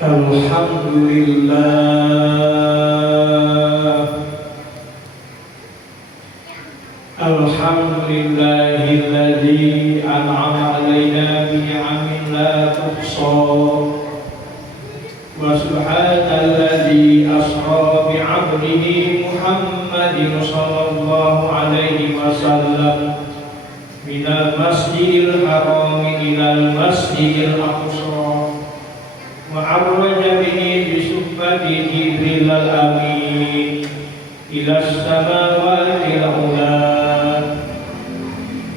Alhamdulillahilladzi an'ama 'alaina bi ni'amin la tuhsa wa subhanalladzi asra bi 'abdihi Muhammadin sallallahu alaihi wasallam minal masjidil haram ilal masjidil aqsa wa arwaja bihi bi subbati Jibril al-amin ila samawati al-ula.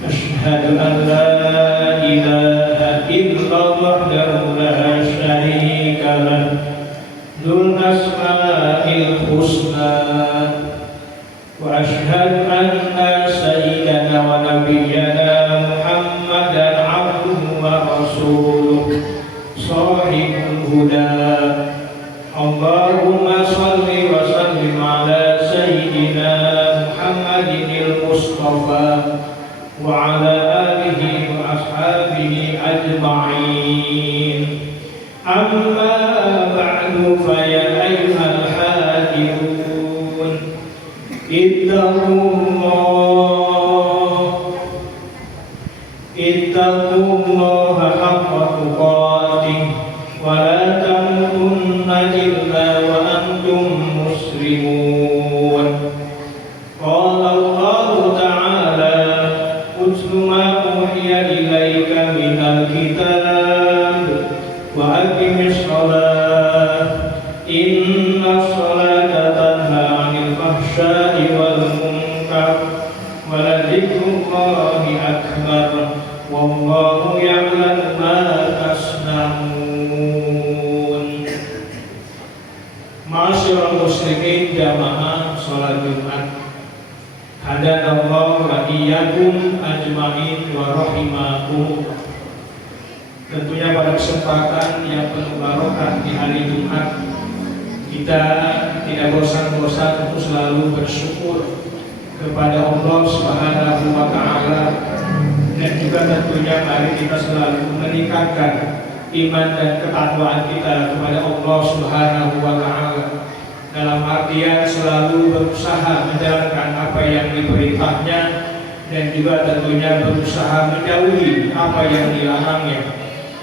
Asyhadu an la ilaha illallah wahdahu la syarika lah dzul asmaa'il husna wa asyhadu anna sayyidana wa nabiyyana Muhammadan abduhu wa rasuluh shahibul huda. Allahumma shalli wa sallim ala sayyidina Muhammadinil Mustafa wa ala alihi wa ashabihi ajma'in. Amma ba'du fa ya ayyuhal hadirun ittaqullaha haqqa tuqatih wa la tamutunna illa wa antum muslimun. Qala Allah ta'ala utlu ma uhiya ilaika minal kitab wa aqimis shalah inna sholata tanha 'anil fahsya'i wal munkar wa la dzikrullahi akbar wallahu ya'lamu ma tasna'un. Ma'asyiral muslimin jamaah salat Jumat, hadanallahu wa iyyakum ajmain wa rahimakumullah. Tentunya pada kesempatan yang penuh barokah di hari Jumat, kita tidak bosan-bosan untuk selalu bersyukur kepada Allah Subhanahu wa taala, dan juga tentunya mari kita selalu meningkatkan iman dan ketakwaan kita kepada Allah Subhanahu wa taala, dalam artian selalu berusaha menjalankan apa yang diperintahnya dan juga tentunya berusaha menjauhi apa yang dilarangnya.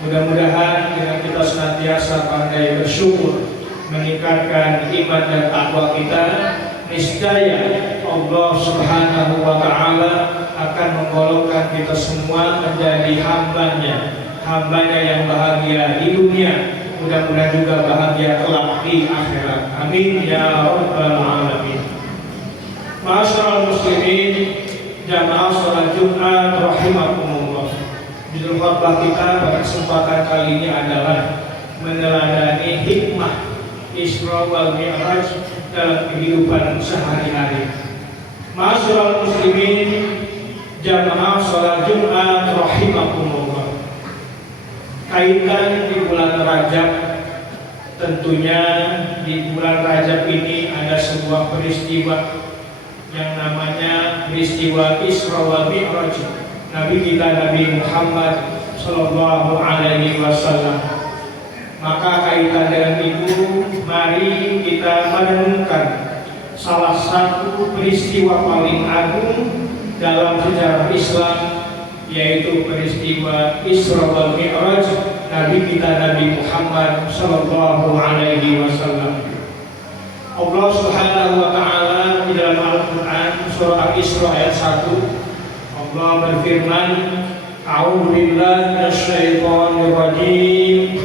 Mudah-mudahan dengan kita senantiasa pandai bersyukur, meningkatkan iman dan takwa kita, niscaya Allah Subhanahu wa taala akan menggolongkan kita semua menjadi hambanya yang bahagia di dunia, mudah-mudahan juga bahagia kelak di akhirat. Amin ya rabbal alamin. Ma'asyiral muslimin jamaah salat Jumat rahimakumullah. Judul khutbah kita pada kesempatan kali ini adalah meneladani hikmah Isra wal Mi'raj dalam kehidupan sehari-hari. Ma'asyiral muslimin jamaah salat Jumat rahimakumullah. Kaitan di bulan Rajab, tentunya di bulan Rajab ini ada sebuah peristiwa yang namanya peristiwa Isra wal Mi'raj Nabi kita Nabi Muhammad sallallahu alaihi wasallam. Maka kaitan dengan itu, mari kita merenungkan salah satu peristiwa paling agung dalam sejarah Islam, yaitu peristiwa Isra wal Mi'raj Nabi kita Nabi Muhammad sallallahu alaihi wasallam. Allah Subhanahu wa taala di dalam Al-Qur'an surah Al-Isra ayat 1, Allah berfirman, A'udzu billahi minasyaitonir rajim.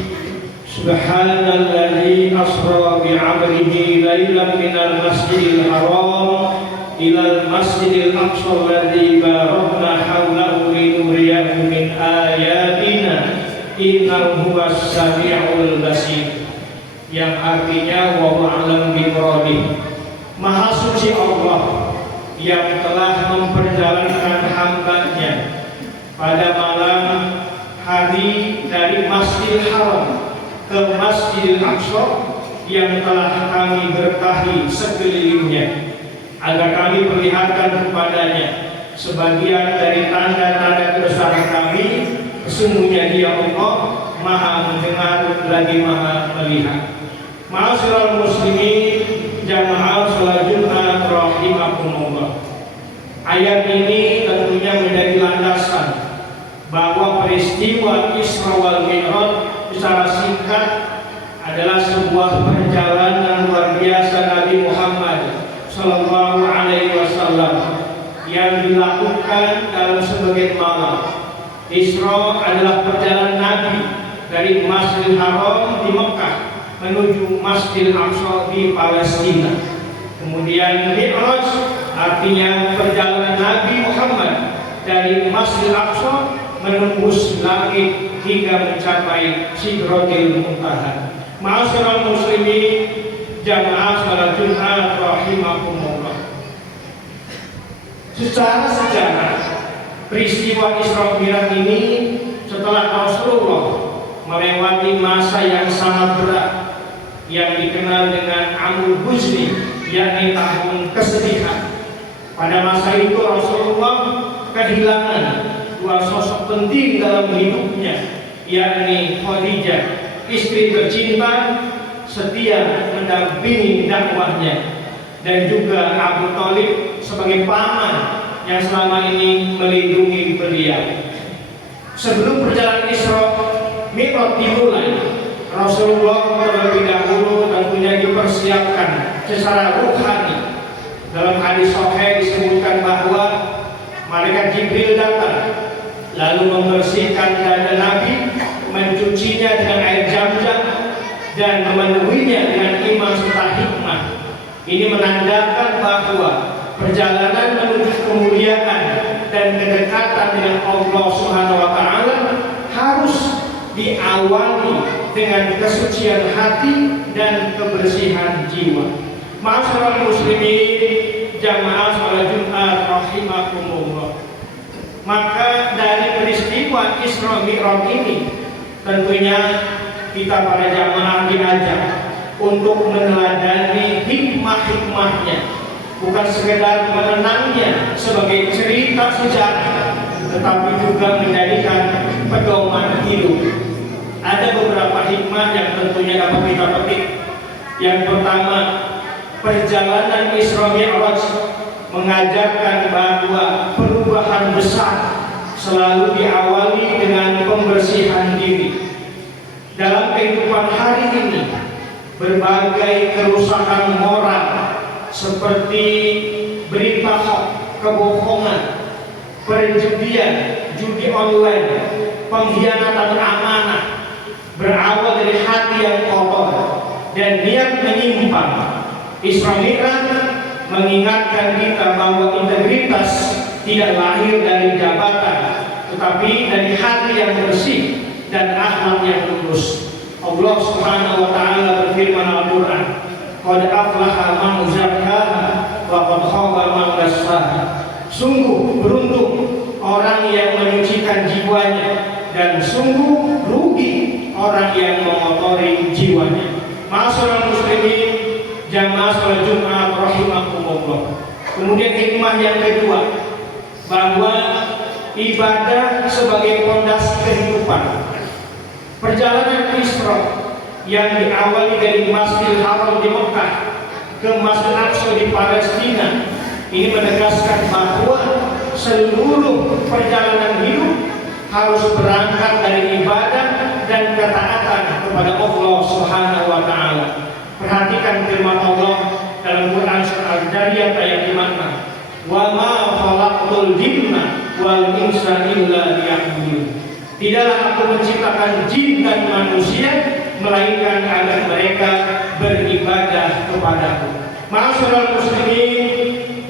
Subhanalladzi asra bi 'abdihi lailan minal masjidil haram ilal masjidil aqsa alladzi barakna hawlahu linuriyahu min ayatina innahu huwas samiul basir. Yang artinya wa a'lam bi muradih. Maha suci Allah yang telah memperjalankan hambanya pada malam hari dari Masjidil Haram ke Masjidil Aqsa yang telah kami berkahi sekelilingnya, agar kami perlihatkan kepadanya sebagian dari tanda-tanda kebesaran kami. Sesungguhnya Dia Allah Maha mendengar lagi Maha melihat. Ma'asyiral muslimin jamaah salat Jumat rahimakumullah. Ayat ini tentunya menjadi landasan bahwa peristiwa Isra wal Mi'raj secara singkat adalah sebuah perjalanan luar biasa Nabi Muhammad Sallallahu Alaihi Wasallam yang dilakukan dalam sebagian malam. Isra adalah perjalanan Nabi dari Masjidil Haram di Mekah menuju Masjidil Aqsa di Palestina. Kemudian Mi'raj artinya perjalanan Nabi Muhammad dari Masjidil Aqsa menembus langit hingga mencapai Sidratil Muntaha. Ma'asyiral muslimin jamaah salat Jumat rahimakumullah. Secara sejarah peristiwa Isra Mi'raj ini setelah Rasulullah melewati masa yang sangat berat yang dikenal dengan Amul Huzni, yakni tahun kesedihan. Pada masa itu Rasulullah kehilangan dua sosok penting dalam hidupnya, yakni Khadijah, istri tercinta setia mendampingi dakwahnya, dan juga Abu Thalib sebagai paman yang selama ini melindungi beliau. Sebelum perjalanan Isra Mi'raj dimulai, Rasulullah terlebih dahulu tentunya dipersiapkan secara ruhani. Dalam hadis sahih disebutkan bahwa malaikat Jibril datang lalu membersihkan dada Nabi, mencucinya dengan air Zam-Zam dan memenuhinya dengan iman serta hikmah. Ini menandakan bahwa perjalanan menuju kemuliaan dan kedekatan dengan Allah Subhanahu wa taala harus diawali dengan kesucian hati dan kebersihan jiwa. Ma'asyiral muslimin jamaah salat Jumat rahimakumullah. Maka dari peristiwa Isra Mi'raj ini tentunya kita para jamaah diajak untuk meneladani hikmah-hikmahnya, bukan sekedar mengenangnya sebagai cerita sejarah, tetapi juga menjadikan pedoman hidup. Ada beberapa hikmah yang tentunya dapat kita petik. Yang pertama, perjalanan Isra Mi'raj mengajarkan bahwa perubahan besar selalu diawali dengan pembersihan diri. Dalam kehidupan hari ini, berbagai kerusakan moral seperti berita hoax, kebohongan, perjudian, judi online, pengkhianatan amanah berawal dari hati yang kotor dan niat menyimpang. Isra Mi'raj mengingatkan kita bahwa integritas tidak lahir dari jabatan, tetapi dari hati yang bersih dan akhlak yang lurus. Allah Subhanahu wa taala berfirman Al-Qur'an, "Qad aflaha man zakkaha wa qad khaba man dassaha." Sungguh beruntung orang yang menyucikan jiwanya, dan sungguh rugi orang yang mengotori jiwanya. Ma'asyiral muslimin jamaah salat Jumat rahimakumullah. Kemudian hikmah yang kedua, bahwa ibadah sebagai pondasi kehidupan. Perjalanan Isra yang diawali dari Masjidil Haram di Mekah ke Masjidil Aqsa di Palestina ini menegaskan bahwa seluruh perjalanan hidup harus berangkat dari ibadah dan ketaatan kepada Allah Subhanahu wa taala. Perhatikan firman Allah dalam Quran surah Al-Jariyah ayat 5. Wa ma khalaqtul jinna wal insa illa liya'budun. Tidaklah aku menciptakan jin dan manusia melainkan agar mereka beribadah kepadaku. Ma'asyiral muslimin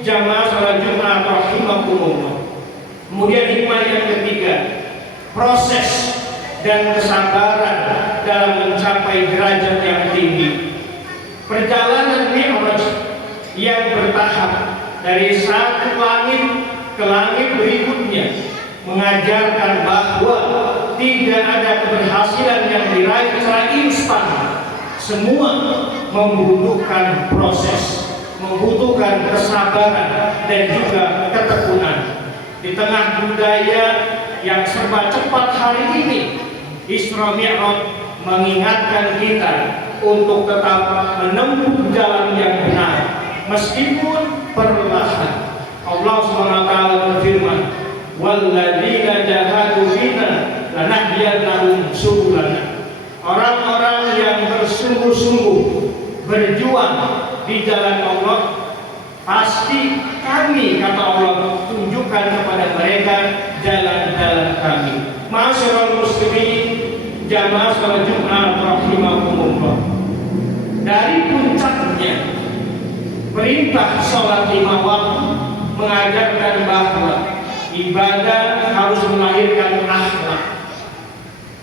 jamaah salat Jumat rahimakumullah. Kemudian hikmah yang ketiga, proses dan kesabaran dalam mencapai derajat yang tinggi. Perjalanan Mi'raj yang bertahap dari satu langit ke langit berikutnya mengajarkan bahwa tidak ada keberhasilan yang diraih secara instan. Semua membutuhkan proses, membutuhkan kesabaran dan juga ketekunan. Di tengah budaya yang serba cepat hari ini, Isra Mi'raj mengingatkan kita untuk tetap menempuh jalan yang benar meskipun perlahan. Allah SWT berfirman, walladzina jahadu fina lanahdiyannahum subulana. Orang-orang yang bersungguh-sungguh berjuang di jalan Allah, pasti kami, kata Allah, tunjukkan kepada mereka jalan-jalan kami. Ma'asyiral muslimin, jamaah salat Jumat rahimakumullah. Dari puncaknya perintah salat 5 waktu mengajarkan bahwa ibadah harus melahirkan akhlak.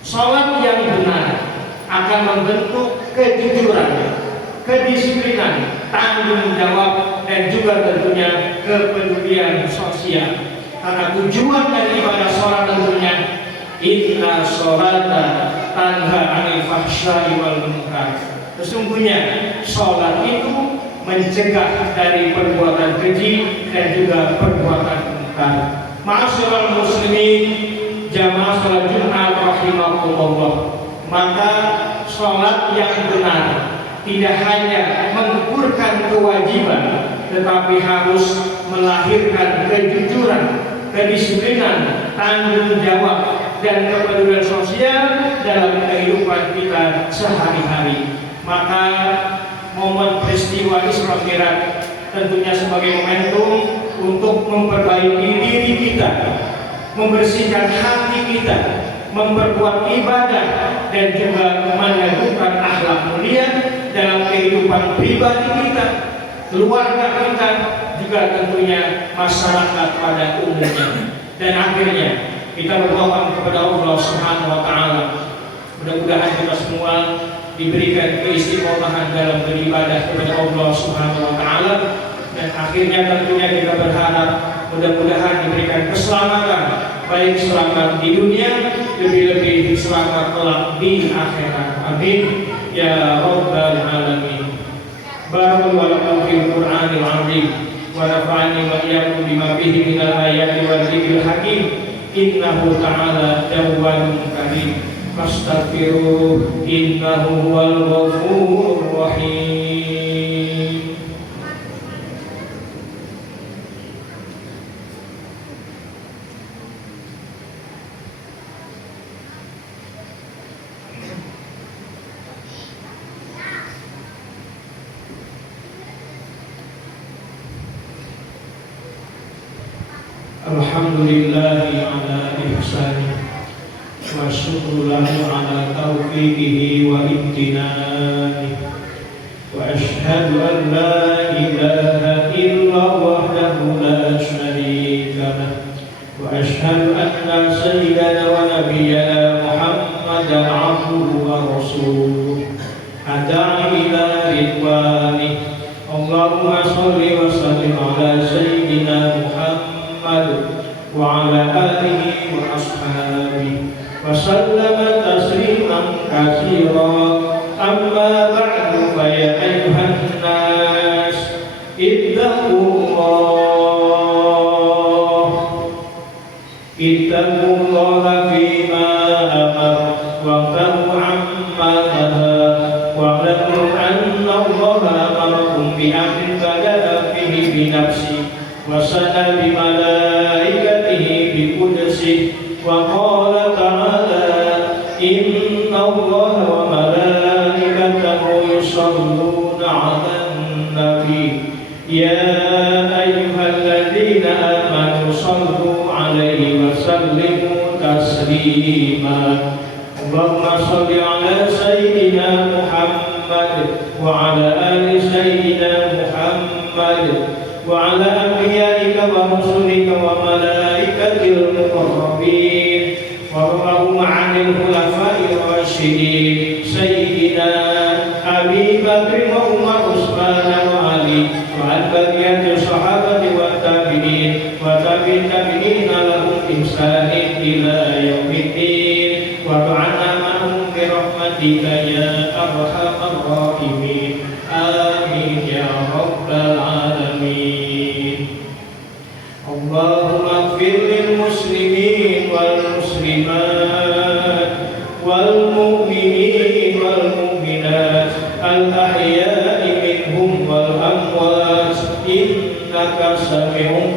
Salat yang benar akan membentuk kejujuran, kedisiplinan, tanggung jawab, dan juga tentunya kepedulian sosial. Karena tujuan dari ibadah salat tentunya inna sholata tanha 'anil fahsya'i wal munkar. Sesungguhnya salat itu mencegah dari perbuatan keji dan juga perbuatan munkar. Ma'asyiral muslimin, jamaah salat Jumat rahimakumullah. Maka salat yang benar tidak hanya mengukurkan kewajiban, tetapi harus melahirkan kejujuran, kedisiplinan, tanggung jawab, dan kepedulian sosial dalam kehidupan kita sehari-hari. Maka momen peristiwa Isra Mi'raj tentunya sebagai momentum untuk memperbaiki diri kita, membersihkan hati kita, memperkuat ibadah, dan juga meneguhkan akhlak mulia dalam kehidupan pribadi kita, keluarga kita, juga tentunya masyarakat pada umumnya. Dan akhirnya kita berdoa kepada Allah Subhanahu wa taala. Mudah-mudahan kita semua diberikan keistiqomahan dalam beribadah kepada Allah Subhanahu wa taala, dan akhirnya tentunya kita berharap mudah-mudahan diberikan keselamatan, baik selamat di dunia, lebih-lebih selamat kelak di akhirat. Amin ya rabbal alamin. Barakallahu fil Qur'anil azim wa nafa'ani wa iyyakum bima fihi minal ayati wal dzikril hakim. Innahu ta'ala tawwabun karim. Fastaghfiruh innahu huwal ghafurur rahim. Alhamdulillahi ala ihsanih wa syukru lahu ala taufiqihi wa imtinanih, wa ashhadu an la ilaha illa wahdahu la syarika lah, wa ashhadu anna sayyidana wa nabiyyana Muhammadan abduhu wa rasuluh ada'i ila ridwanih. Allahumma sholli wa sallim ala sayyidina Muhammad wa ala alihi wa ashabihi wa sallama tasliman katsiran. Amma ba'du, fa ya ayyuhan nas ittaqullaha fima amar wa tabu amma naha wa lamu anna Allaha amarakum bi amrin bada'a fihi bi nafsi wa sana bi malaikatihi bi qudsi wa qala ta'ala inna Allaha wa malaikatahu yusalluna 'alan nabi ya ayyuhalladzina amanu sallu 'alaihi wa sallimu taslima. Allahumma shalli 'ala sayyidina Muhammad wa 'ala ali sayyidina Muhammad wa 'ala anbiya'ika wa rusulika wa malaikatil muqarrabin wa Allahumma 'anil khulafa'ir rasyidin sayyidina Abi Bakr wa Umar Utsman wa Ali wa al-baqiyati sahabati wa tabi'in wa tabi'in tabi'in lahum ihsanin ila yaumiddin wa ta'ala ma'hum bi rahmatika ya arhamar rahimin. Amin ya rabbal alamin. Allahumma ighfir lil muslimin wal muslimat wal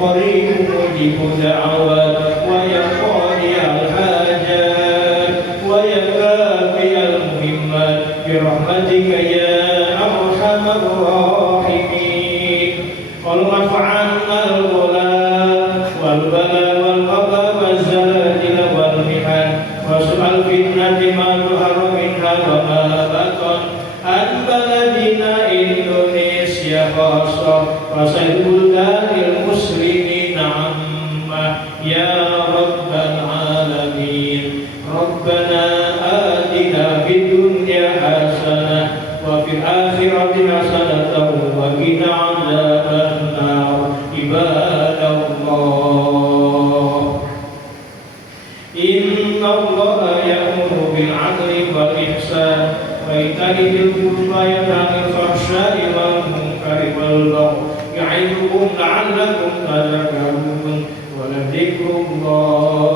قريب مجيب الدعوات ويا قاضي الحاجات ويا كافي المهمات برحمتك يا أرحم الراحمين. اللهم عنا الغلاء والبلاء والوباء والزلازل والمحن وسوء الفتنة ما ظهر منها وما بطن عن بلدنا إندونيسيا خاصة وسائر بلدان المسلمين عامة يا رب العالمين. ربنا آتنا في الدنيا حسنة وفي الآخرة حسنة وقنا عذاب النار. عباد الله إن الله يأمر بالعدل والإحسان وإيتاء ذي القربى وينهى عن الفحشاء والمنكر والبغي يعظكم لعلكم تذكرون ولذكر الله